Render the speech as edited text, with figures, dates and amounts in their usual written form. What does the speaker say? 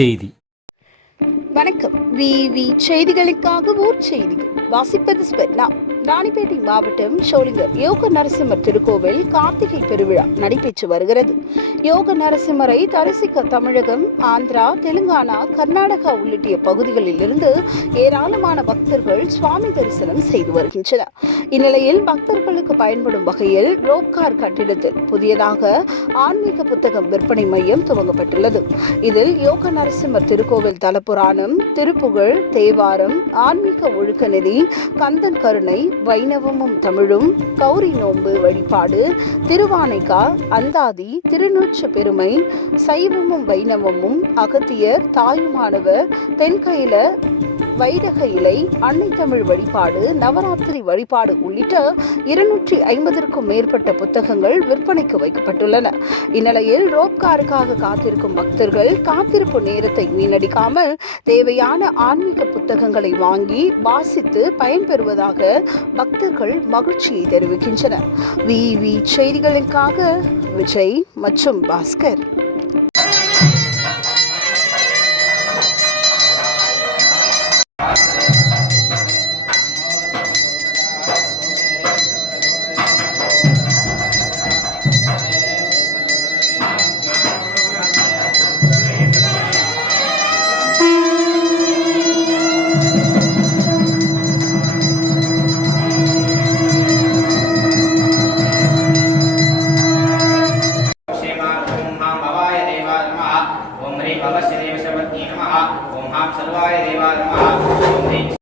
செய்தி. வணக்கம். விவி செய்திகளுக்காக ஊர் செய்திகள் வாசிப்பது ஸ்பெர்னா. ராணிப்பேட்டை மாவட்டம் ஷோலிங்கர் யோக நரசிம்மர் திருக்கோவில் கார்த்திகை பெருவிழா நடைபெற்று வருகிறது. யோக நரசிம்மரை தரிசிக்க தமிழகம், ஆந்திரா, தெலுங்கானா, கர்நாடகா உள்ளிட்ட பகுதிகளில் இருந்து ஏராளமான பக்தர்கள் சுவாமி தரிசனம் செய்து வருகின்றனர். இந்நிலையில் பக்தர்களுக்கு பயன்படும் வகையில் ரோப்கார் கட்டிடத்தில் புதியதாக ஆன்மீக புத்தகம் விற்பனை மையம் துவங்கப்பட்டுள்ளது. இதில் யோக நரசிம்மர் திருக்கோவில் தலப்புராணம், திருப்புகழ், தேவாரம், ஆன்மீக ஒழுக்க நெறி, கந்தன் கருணை, வைணவமும் தமிழும், கௌரி நோன்பு வழிபாடு, திருவானைக்கா, அந்தாதி, திருநூற்று பெருமை, சைவமும் வைணவமும், அகத்தியர், தாயுமானவர், தென்கையில வைடக இலை, அன்னை தமிழ் வழிபாடு, நவராத்திரி வழிபாடு உள்ளிட்ட 250க்கும் மேற்பட்ட புத்தகங்கள் விற்பனைக்கு வைக்கப்பட்டுள்ளன. இந்நிலையில் ரோப்காருக்காக காத்திருக்கும் பக்தர்கள் காத்திருப்பு நேரத்தை வீணடிக்காமல் தேவையான ஆன்மீக புத்தகங்களை வாங்கி வாசித்து பயன்பெறுவதாக பக்தர்கள் மகிழ்ச்சியை தெரிவிக்கின்றனர். விவி செய்திகளுக்காக விஜய் மற்றும் பாஸ்கர். ओम ह्रीं भवस्य देवशवत्यै नमः। ओम हां सर्वाय देवाय नमः। ओम ह्रीं